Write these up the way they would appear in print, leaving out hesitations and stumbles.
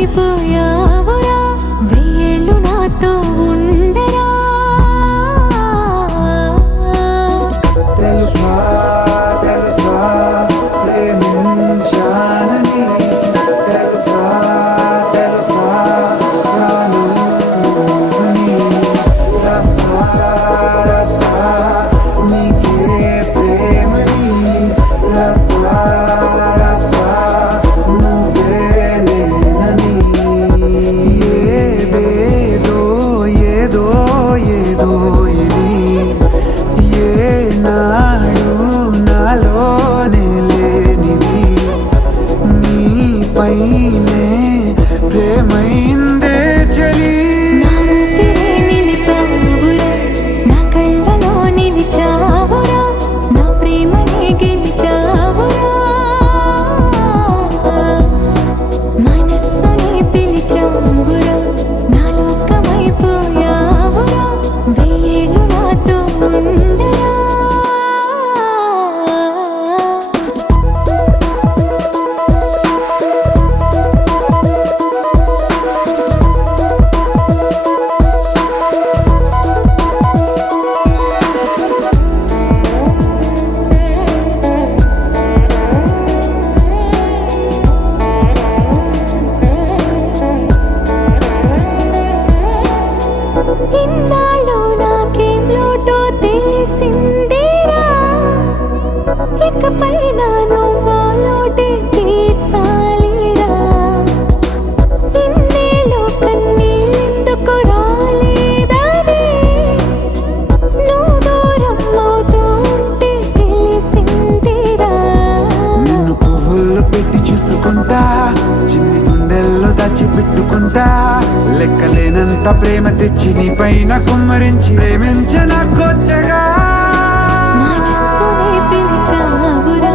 లోకమైపోయావురా వెయ్యేళ్ళు నాతో ఉండరా తెలుసా తెలుసా ప్రేమించానని తెలుసా తెలుసా ప్రాణం నువ్వని రసా రసా నీకే ప్రేమని రసా రసా నువ్వే నేనని ఏదేదో ఏదో ఏదో ఇది ఏనాడు నాలోనే లేనిది నీపైనే ప్రేమైందే చలి నా ఊపిరే నిలిపావురా నా కళ్ళలో నిలిచావురా నా ప్రేమనే గెలిచావురా మనస్సుని పిలిచావురా నా లోకమైపోయావురా వెయ్యేళ్ళు నాతో ఉండరా ఇన్నాళ్ళు నాకేం లోటో తెలిసిందిరా ఇకపై నా నువ్వా లోటే తీర్చాలిరా ఇన్నేళ్ళు కన్నీళ్ళెందుకు రాలేదని నువ్వు దూరం అవుతూ ఉంటే తెలిసిందిరా నిన్ను పువ్వుల్లో పెట్టి చూసుకుంటా చిన్ని గుండెల్లో దాచిపెట్టుకుంటా లెక్కలేనంత ప్రేమ తెచ్చి నీ పైన కుమ్మరించి ప్రేమించిన కొత్తగా మనస్సునే పిలిచావురా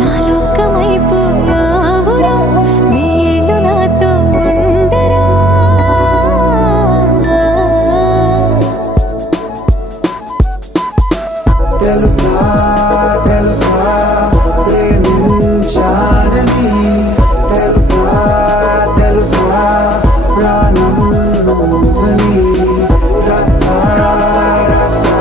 నా లోకమైపోయావురా వెయ్యేళ్ళు నాతో ఉండరా తెలుసా తెలుసా ప్రేమించాలని తెలుసా తెలుసా ప్రాణం నువ్వని రసా రసా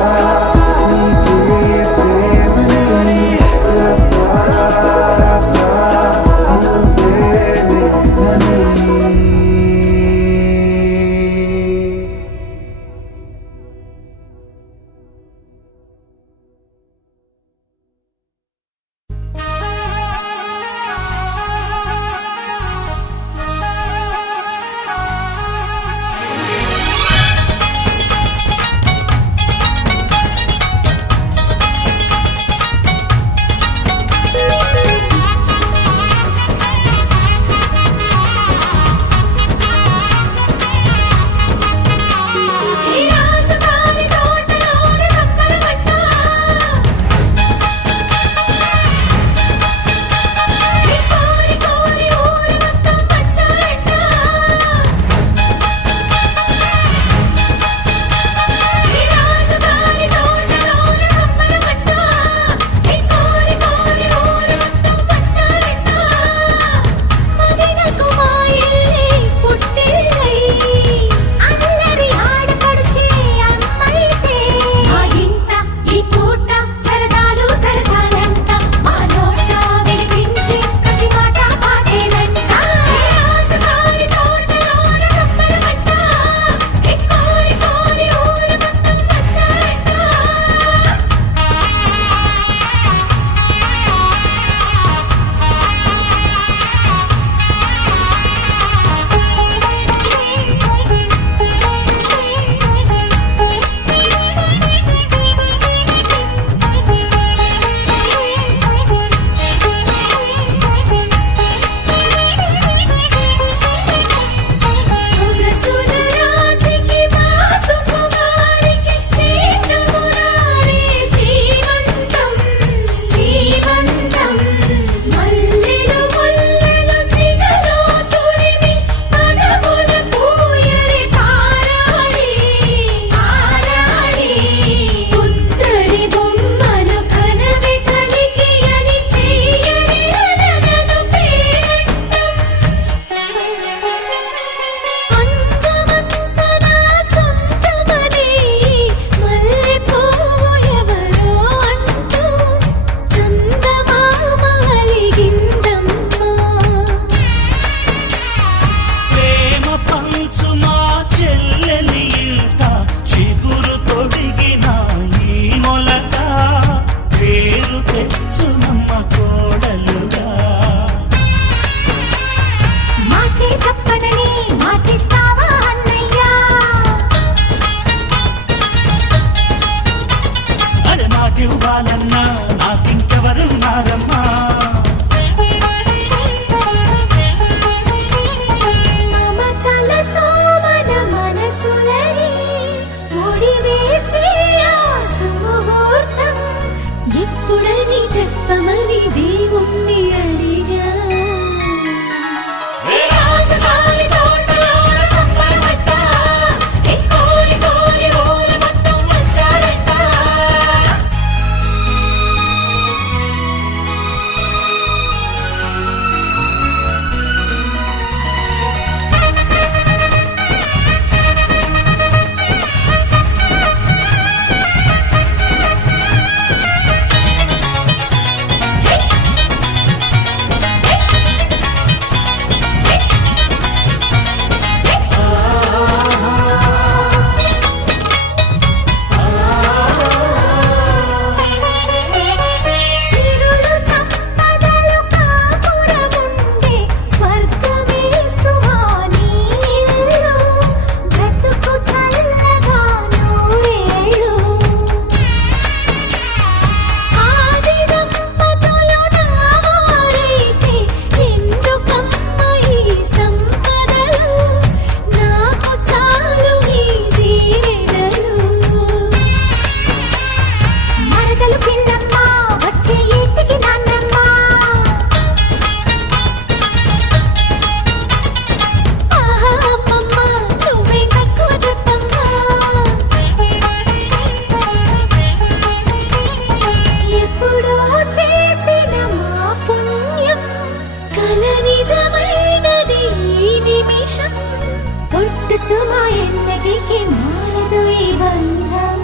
సుమా ఎన్నటికి మారదు ఈ బంధం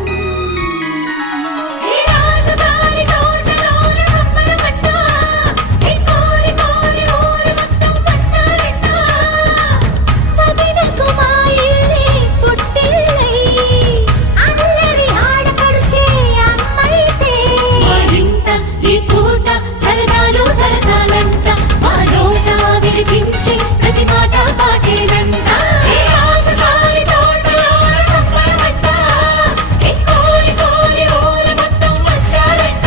ఈ రాజుగారి తోటలోన సంబరపడ్డ ఈ కోరి కోరి ఊరు మొత్తం వచ్చారంట వదినకు మా ఇల్లే పుట్టిల్లై అల్లరి ఆడపడుచే అమ్మైతే మా ఇంట ఈ పూట సరదాలు సరసాలంట మా నోట వినిపించే ప్రతి మాట పాటేనంట ఈ రాజుగారి తోటలోన సంబరపడ్డ ఈ కోరి కోరి ఊరు మొత్తం వచ్చారంట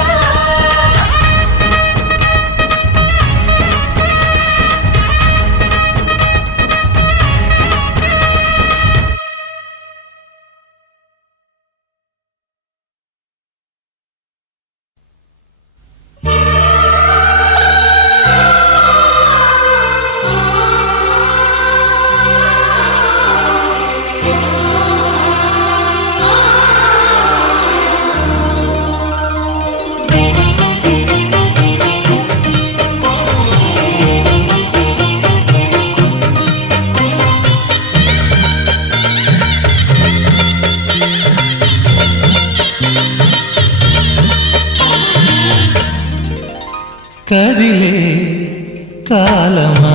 కదిలే కాలమా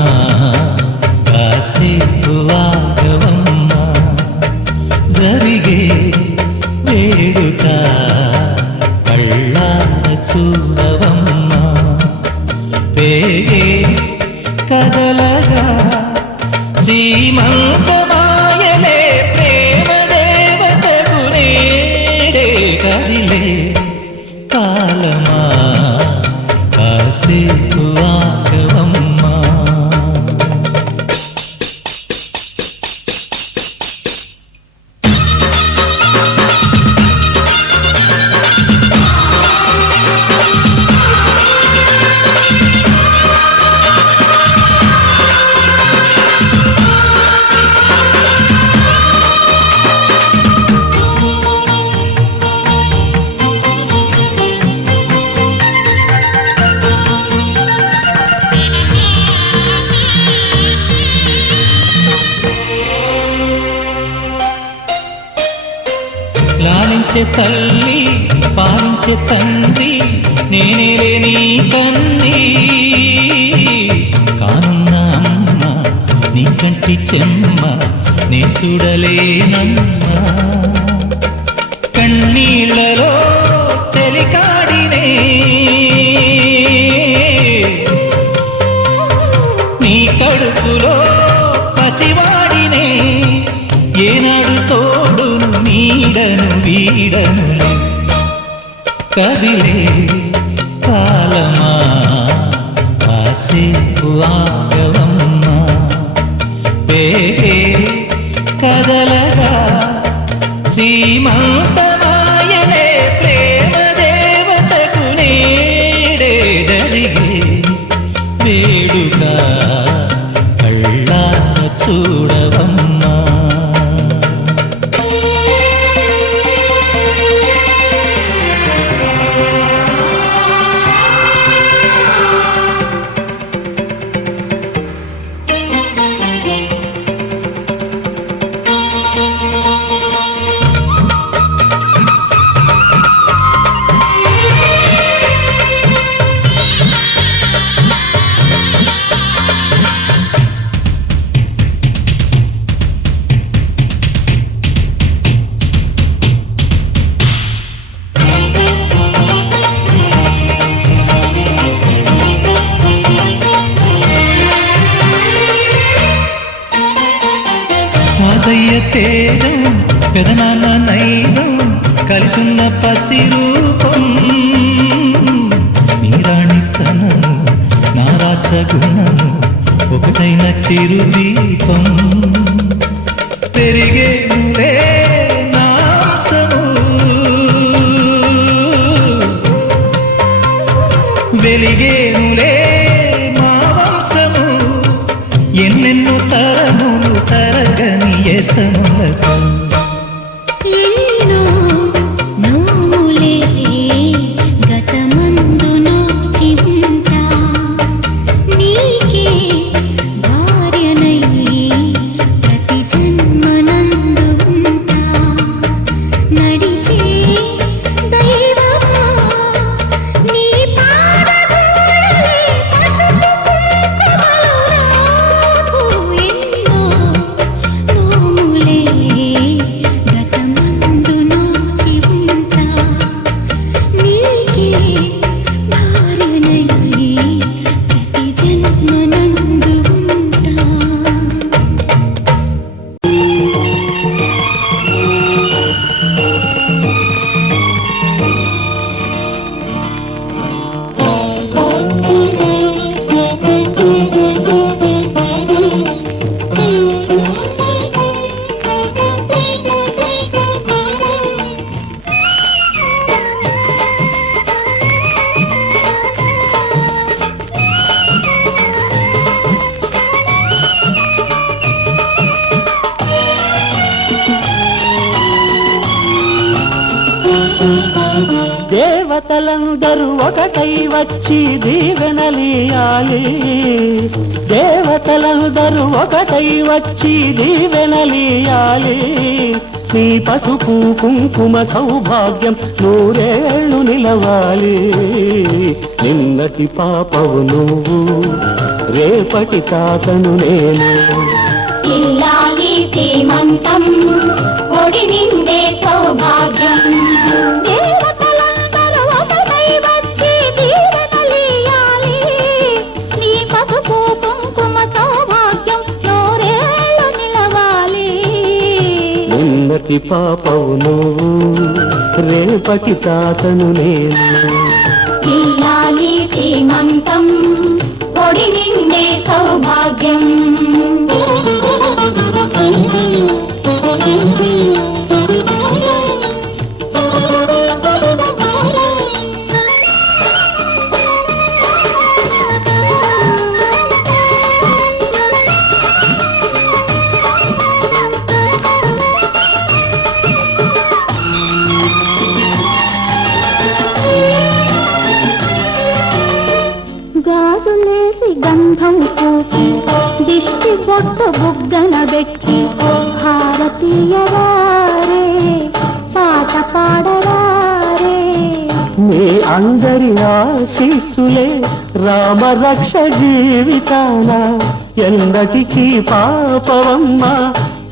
కాసేపు ఆగవమ్మా జరిగే వేడుక కళ్ళార చూడవమ్మా పేగే కదలగా సీమంతమాయలే ప్రేమ దేవతకు నేడే కదిలే కాలమా కాసేపు ఆగవమ్మా లాలించే తల్లి పాలించే తండ్రి నేనే నీ కన్ని కానున్న అమ్మ నీ కంటి చెమ్మ నే చూడలేనమ్మా కన్నీళ్ళలో చెలికాడినే నీ కడుపులో పసివాడినే ఏనాడు తోడును నీడను వీడను కదిలే కాలమా కాసేపు ఆగవమ్మా పేగే కదలగా సీమంతమాయనే ప్రేమ దేవతకు నేడే జరిగే వేడుక కళ్ళార చూడవమ్మా తాతయ్య తేజం పెదనాన్న నైజం కలిసున్న పసి రూపం నీరాణితనము నా రాచగుణము ఒకటైన చిరుదీపం పెరిగేనులే నాంసము వెలిగేనులే మా వంశము ఎన్నెన్నో తరములు తరగని యసములకు ఎన్నో నోములే గతమందు నోచింత నీకే భార్యనై ప్రతి జన్మన దేవతలందరూ ఒకటై వచ్చి దీవెనలియాలి, దేవతలందరూ ఒకటై వచ్చి దీవెనలియాలి. నీ పసుపు కుంకుమ సౌభాగ్యం నూరేళ్ళు నిలవాలి. నిన్నటి పాపవు నువ్వు, రేపటి తాతను నేను. ఇల్లాలి శ్రీమంతం ఒడి నిండే సౌభాగ్యం. దేవతలందరూ ఒకటై వచ్చి దీవెనలియాలి. నీ పసుపు కుంకుమ సౌభాగ్యం నూరేళ్ళు నిలవాలి. నిన్నటి పాపవు నువ్వు, రేపటి తాతను నేను. ఇల్లాలి శ్రీమంతం ఒడి నిండే సౌభాగ్యం. గాజులేసి గంధం పూసి దిష్టి బొట్టు బుగ్గన పెట్టి హారతీయరారే పాట పాడరారే. మీ అందరి ఆశీస్సులే రామరక్ష జీవితాన ఎందటికీ పాపవమ్మ.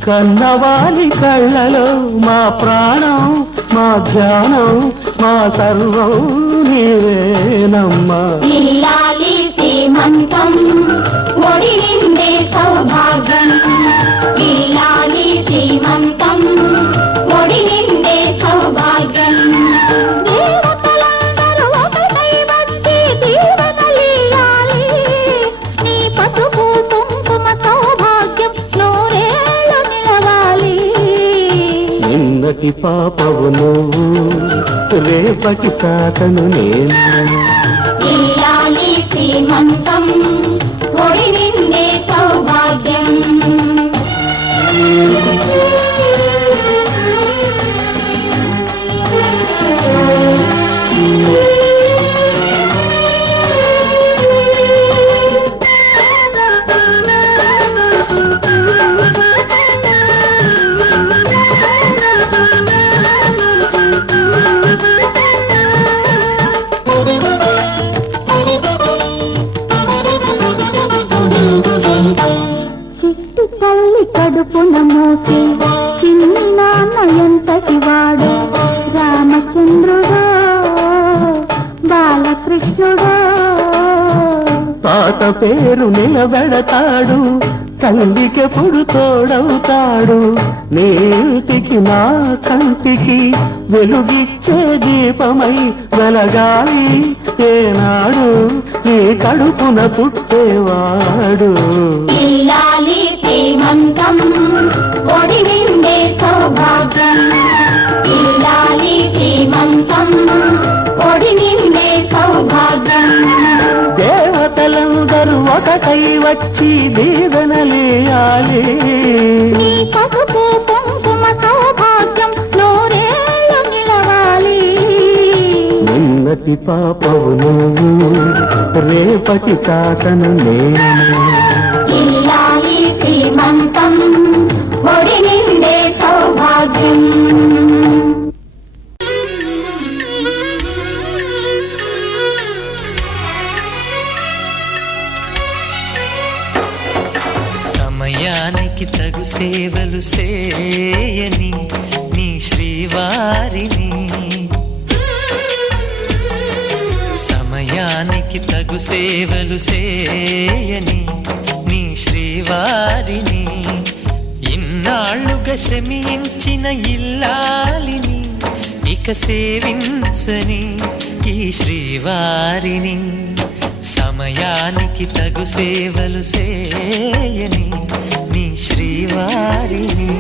కన్నవాలి కళ్ళలో మా ప్రాణం, మా ధ్యానం, మా సర్వం నీవేనమ్మా. ఇల్లాలి శ్రీమంతం ఒడి నిండే సౌభాగ్యం. ఇల్లాలి శ్రీమంతం ఒడి నిండే సౌభాగ్యం. దేవతలందరూ ఒకటై వచ్చి దీవెనలియాలి. నీ పసుపు కుంకుమ సౌభాగ్యం నూరేళ్ళు నిలవాలి. నిన్నటి పాపవు నువ్వు, రేపటి తాతను నేను. ఇల్లాలి శ్రీమంతం ఒడి నిండే సౌభాగ్యం. చిట్టి తల్లి కడుపున మోసి చిన్ని నాన్న ఎంతటి వాడు. రామచంద్రుడో బాలకృష్ణుడో. తాత పేరు నిలబెడతాడు, తల్లికెప్పుడు తోడవుతాడు. నీటికి నా కంటికి వెలుగిచ్చే దీపమై వెలగాలి ఏనాడు నీ కడుపున పుట్టేవాడు. ఇల్లాలి శ్రీమంతం ఒడి నిండే సౌభాగ్యం. ఇల్లాలి శ్రీమంతం ఒడి నిండే సౌభాగ్యం. దేవతలందరూ ఒకటై వచ్చి దీవెనలియాలి. నీ పసుపు కుంకుమ సౌభాగ్యం నూరేళ్ళు నిలవాలి. నిన్నటి పాపవు నువ్వు, రేపటి తాతను నేను. ఇల్లాలి శ్రీమంతం ఒడి నిండే సౌభాగ్యం. సమయానికి తగు సేవలు చేయని నీ శ్రీవారిని, సమయానికి తగు సేవలు చేయని నీ శ్రీవారిని, ఇన్నాళ్ళుగా శ్రమించిన ఇల్లాలిని ఇక సేవించని ఈ శ్రీవారిని. సమయానికి తగు సేవలు చేయని నీ శ్రీవారిని.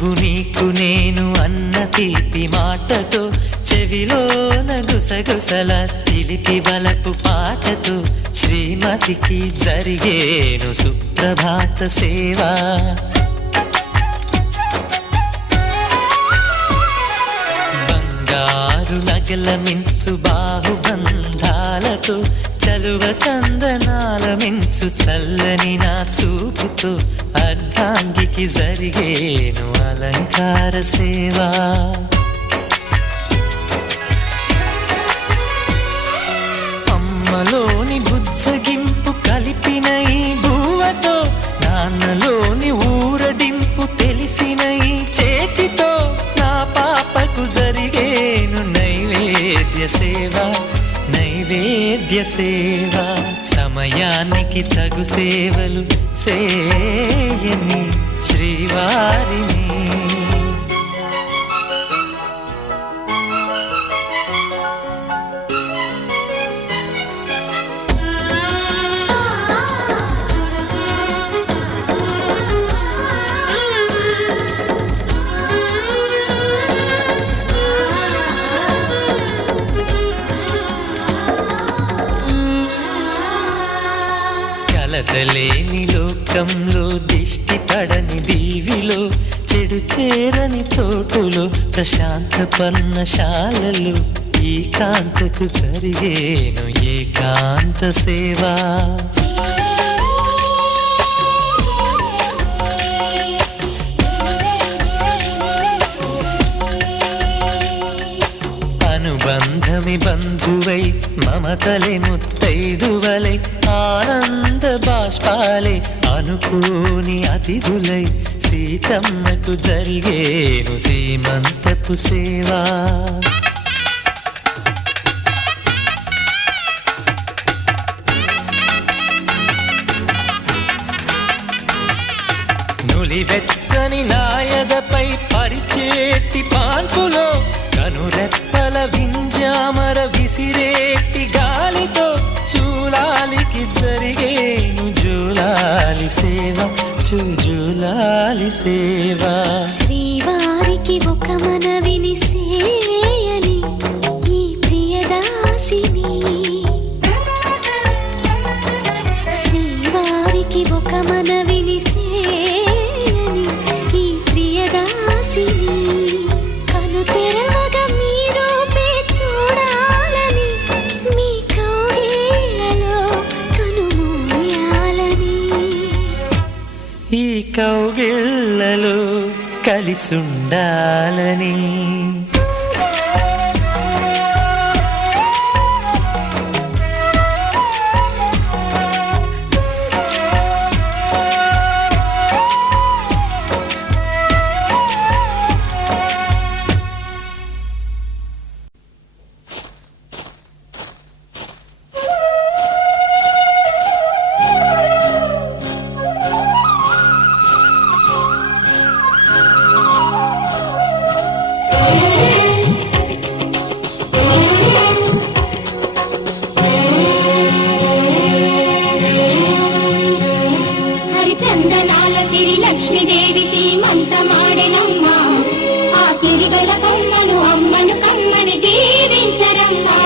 నువ్వు నీకు నేను అన్న తీపి మాటతో చెవిలోన గుసగుసల చిలిపి బలపు పాటతో శ్రీమతికి జరిగేను సుప్రభాత సేవ. బంగారు నగల మించు బాహుబంధాలతో చలువ చందనాల మించు చల్లని నా చూపుతో అర్ధాంగికి జరిగేను అలంకార సేవ. అమ్మలోని బుజ్జగింపు కలిపిన ఈ బువ్వతో నాన్నలోని ఊరడింపు తెలిసిన ఈ చేతితో నా పాపకు జరిగేను నైవేద్య సేవ, నైవేద్య సేవ. సమయానికి తగు సేవలు సేయని శ్రీవారిని. కలతలేని లోకంలో దిష్టి పడని దీవిలో చెడు చేరని చోటులో ప్రశాంత పర్ణశాలలో ఈ కాంతకు జరిగేను ఏకాంత సేవ. అనుబంధమి బంధువై మమతలే ముత్తైదువలై ఆనంద బాష్పాలే అనుకోని అతిథులై సీతమ్మకు జరిగేను సీమంతపు సేవ. నులివెచ్చని నాయదపై పరిచేటి పాల్పులో కనురెప్పల వింజామర విసిరేటి గాలితో చూలాలికి జరిగేను జూలాలి సేవ, జూలాలి సేవ. శ్రీవారికి ఒక మనవిని సేయని ఈ ప్రియదాసిని. శ్రీవారికి ఒక మనవిని సేయని ఈ ప్రియదాసిని. కను తెరవగా మీ రూపే చూడాలని మీ కౌగిళ్ళలో కనుమూయాలని. ఈ కౌగిళ్ళలో కలిసుండాలని. హరిచందనాల సిరి లక్ష్మీదేవి సీమంతమాడెనమ్మ. ఆ సిరిగల కమ్మను అమ్మను కమ్మని దీవించరమ్మా.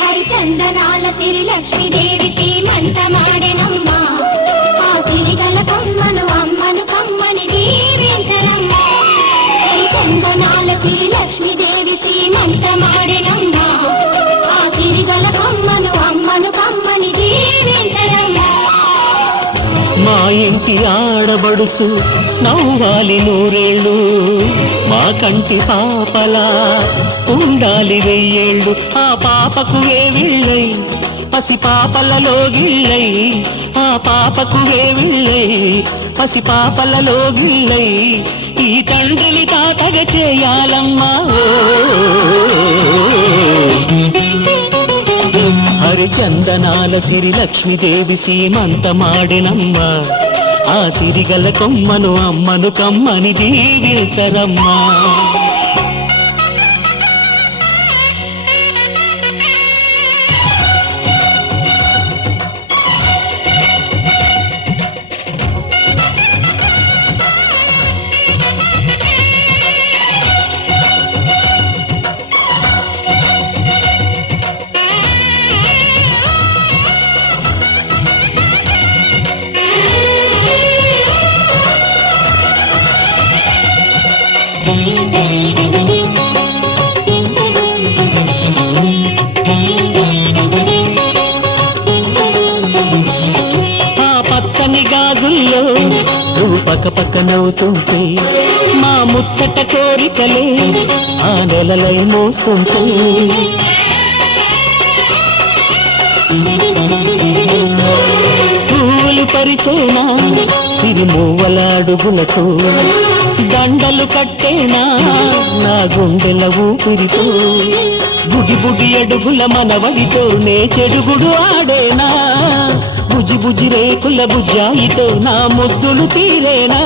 హరిచందనాల సిరి లక్ష్మీదేవి సీమంతమాడెనమ్మ. ఆ సిరిగల కమ్మను అమ్మను కమ్మని దీవించరమ్మా. హరిచందనాల సిరి లక్ష్మీదేవి సీమంతమాడెనమ్మా. ఆ సిరిగల కమ్మను అమ్మను కమ్మని దీవించరమ్మా. మా ఇంటి ఆడబడుచు నవ్వాలి నూరేళ్ళు, మా కంటి పాపలా ఉండాలి వెయ్యేళ్ళు. ఆ పాపకు వేవిళ్ళై పసి పాపలలో గిళ్ళై, ఆ పాపకు వేవిళ్ళై పసి పాపలలో గిళ్ళై ఈ తండ్రిని తాతగ చేయాలమ్మా. హరిచందనాల సిరి లక్ష్మీదేవి సీమంతమాడెనమ్మ. ఆ సిరిగల కొమ్మను అమ్మను కమ్మని దీవించరమ్మా. గాజుల్లో నువ్వు పక్క పక్క నవ్వుతుంటే మా ముచ్చట కోరికలే ఆ నెలలై మోస్తుంటే పూలు పరిచేనా సిరిమూవల అడుగులకు దండలు కట్టేనా నా గుండెల ఊపిరితో బుడి బుడి అడుగుల మనవడితో నే చెడుగుడు ఆడేనా బుజి బుజి రేకుల బుజ్జాయితో నా ముద్దులు తీరేనా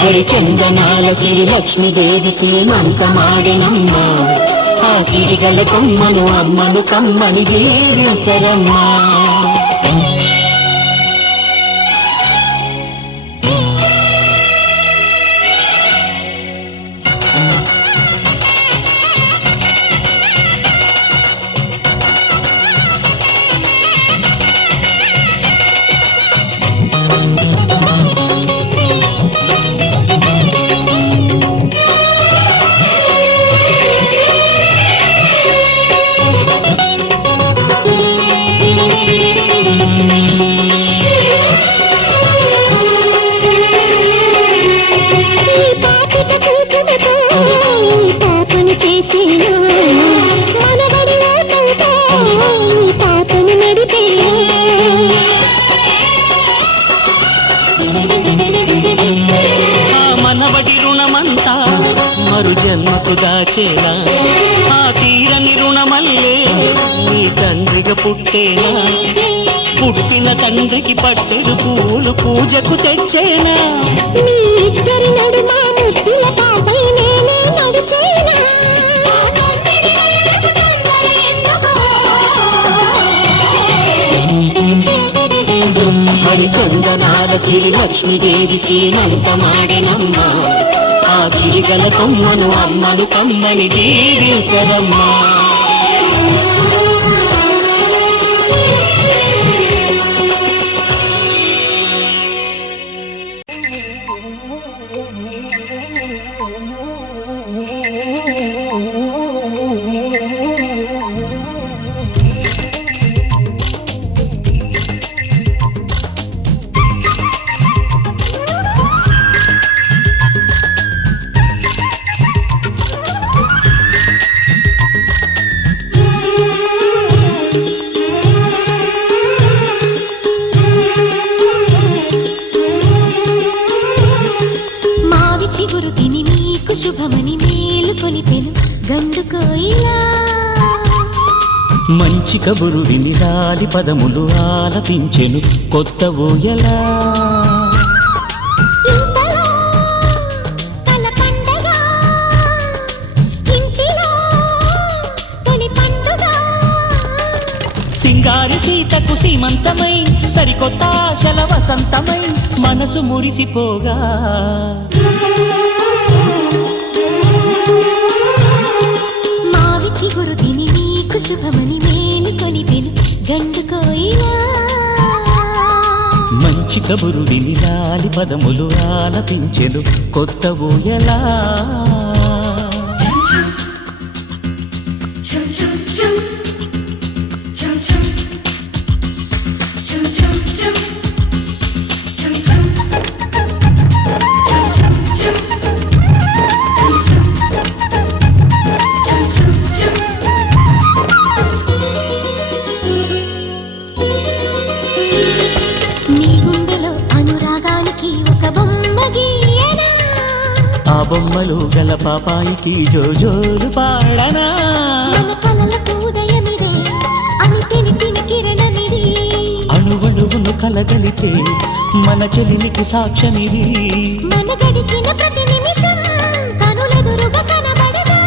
హరిచందనాల సిరి లక్ష్మీదేవి సీమంతమాడినమ్మా ఆ సిరిగల కొమ్మను అమ్మను కమ్మని దీవించరమ్మా మనవడి రుణమంతా మరు జన్మకు దాచేనా ఆ తీరని రుణమల్లే నీ తండ్రిగా పుట్టేనా పుట్టిన తండ్రికి పట్టెడు పూలు పూజకు తెచ్చేనా మీ ఇద్దరి నడుమ ముద్దుల పాపై నేనే నడిచేనా హరిచందనాల సిరి లక్ష్మీదేవి సీమంతమాడినమ్మా ఆ సిరిగల కొమ్మను అమ్మను కమ్మని దీవించరమ్మా శుభమని మేలు కొలిపెను గండు కోయిలా మంచి కబురు విని రాలి పదములు ఆలపించెను కొత్త ఊయలా సింగారి సీతకు సీమంతమై సరికొత్త ఆశల వసంతమై మనసు మురిసిపోగా శుభమని మేలు కొలిపెను గండు కోయిలా మంచి కబురు విని లాలి పదములు ఆలపించెను కొత్త ఊయలా ఆ బొమ్మలు గల పాపాయికి జోజోలు పాడనా మన కలలకు ఉదయమిదే అని తెలిపిన కిరణమిది అణువణువును కలగలితే మన చెలిమికి సాక్ష్యమిది మన గడిచిన ప్రతి నిమిషం కనులెదురుగా కనబడదా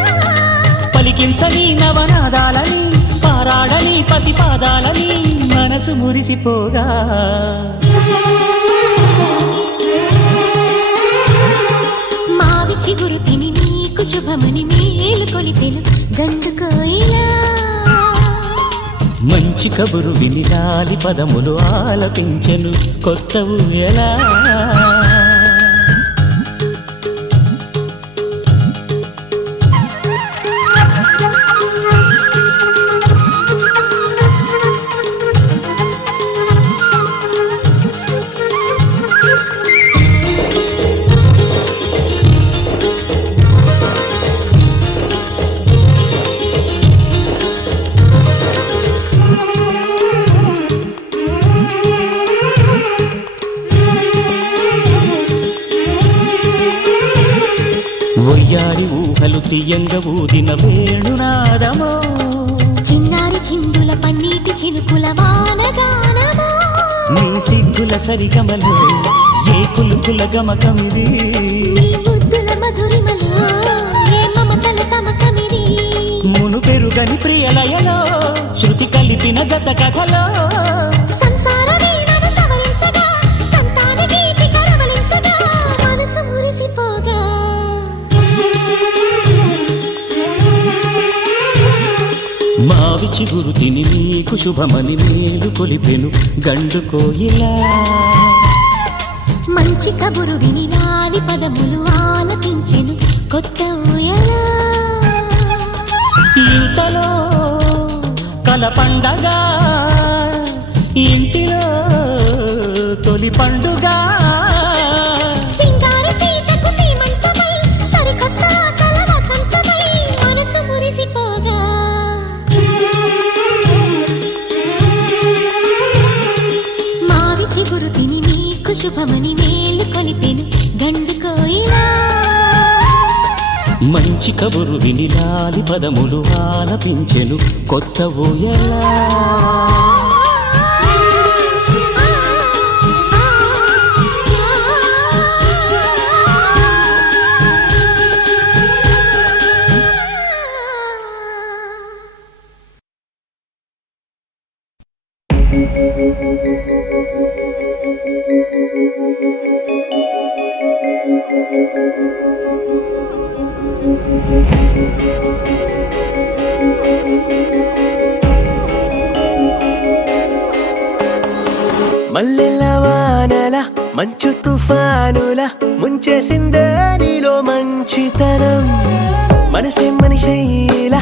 పలికించని నవనాదాలని పారాడని పసిపాదాలని మనసు మురిసిపోగా చిగురు తిని నీకు శుభమని మేలు కొలిపెను గండు కోయిలా మంచి కబురు విని లాలి పదములు ఆలపించెను కొత్త ఊయలా. ఒయ్యారి ఊహలు తీయంగ ఊదిన వేణునాదమో, చిన్నారి చిందుల పన్నీటి చినుకుల వానగానమో, నీ సిగ్గుల సరిగమలు ఏ కులుకుల గమకమిది, నీ బుద్ధుల మధురిమలో ఏ మమతల తమకమిది, మును పెరుగని ప్రియలయలో శృతి కలిపిన గత కథలో, సంసార వీణను సవరించగా సంతాన గీతి కరవలించగా మనసు మురిసిపోగా. మావి చిగురు తిని నీకు శుభమని మేలు కొలిపెను గండు కోయిలా. మంచి కబురు విని లాలి పదములు ఆలపించెను కొత్త ఊయలా. ఇంతలో కల పండగ ఇంటిలో తొలి పండుగ, సింగారి సీతకు సీమంతమై సరికొత్త ఆశల వసంతమై మనసు మురిసిపోగా. మావి చిగురు తిని నీకు శుభమని మేలు కొలిపెను గండు కోయిలా. మంచి కబురు విని లాలి పదములు ఆలపించెను కొత్త ఊయలా. మల్లెల వానల మంచు తుఫానుల ముంచేసిందే నీలో మంచితనం, మనసే మనిషైలా